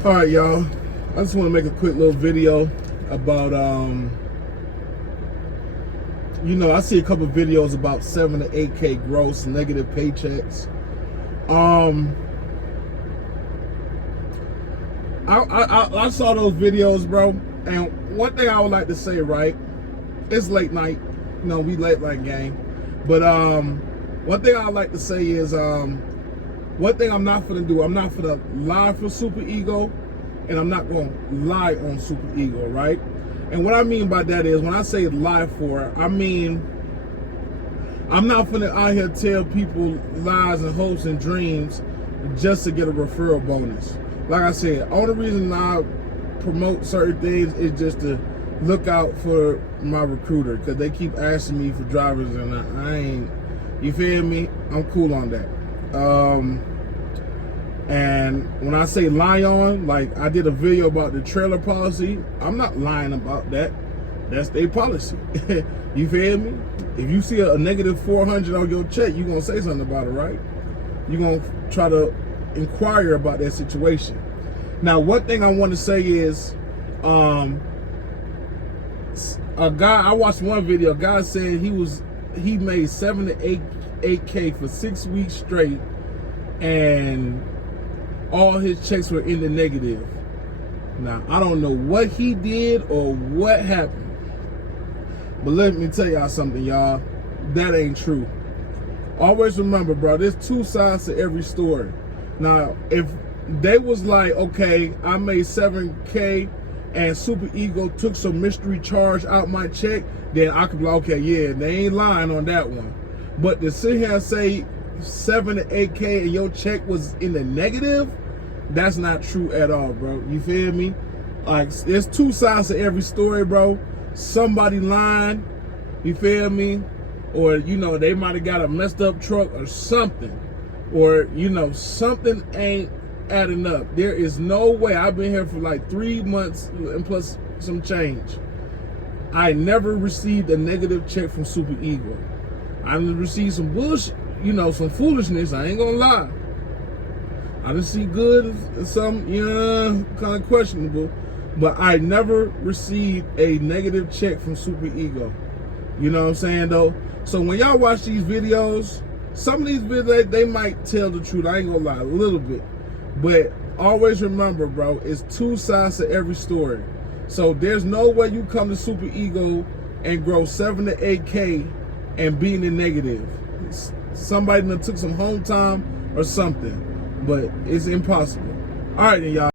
All right, y'all. I just want to make a quick little video about, I see a couple videos about 7 to 8K gross negative paychecks. I saw those videos, bro. And one thing I would like to say, right? It's late night. We late night gang. But one thing I would like to say is one thing I'm not gonna do, I'm not gonna lie for Superego, and I'm not gonna lie on Superego, right? And what I mean by that is, when I say lie for, I mean I'm not gonna out here tell people lies and hopes and dreams just to get a referral bonus. Like I said, only reason I promote certain things is just to look out for my recruiter, because they keep asking me for drivers and I ain't, you feel me? I'm cool on that. And when I say lie on, like I did a video about the trailer policy, I'm not lying about that. That's their policy. You feel me? If you see a negative 400 on your check, you're going to say something about it, right? You're going to try to inquire about that situation. Now, one thing I want to say is, a guy, I watched one video, a guy said he made 7 to 8K for 6 weeks straight, and all his checks were in the negative. Now, I don't know what he did or what happened, but let me tell y'all something, y'all. That ain't true. Always remember, bro, there's two sides to every story. Now, if they was like, okay, I made 7K and Superego took some mystery charge out my check, then I could be like, okay, yeah, they ain't lying on that one. But to sit here and say 7 to 8K and your check was in the negative, that's not true at all, bro. You feel me? Like, there's two sides to every story, bro. Somebody lying, you feel me? Or, they might have got a messed up truck or something. Or, something ain't adding up. There is no way. I've been here for like 3 months and plus some change. I never received a negative check from Superego. I received some bullshit, some foolishness. I ain't gonna lie. I didn't see good and some, kind of questionable. But I never received a negative check from Superego. You know what I'm saying, though? So when y'all watch these videos, some of these videos, they might tell the truth. I ain't gonna lie, a little bit. But always remember, bro, it's two sides to every story. So there's no way you come to Superego and grow 7 to 8K and be in the negative. Somebody that took some home time or something. But it's impossible. All right, then, y'all.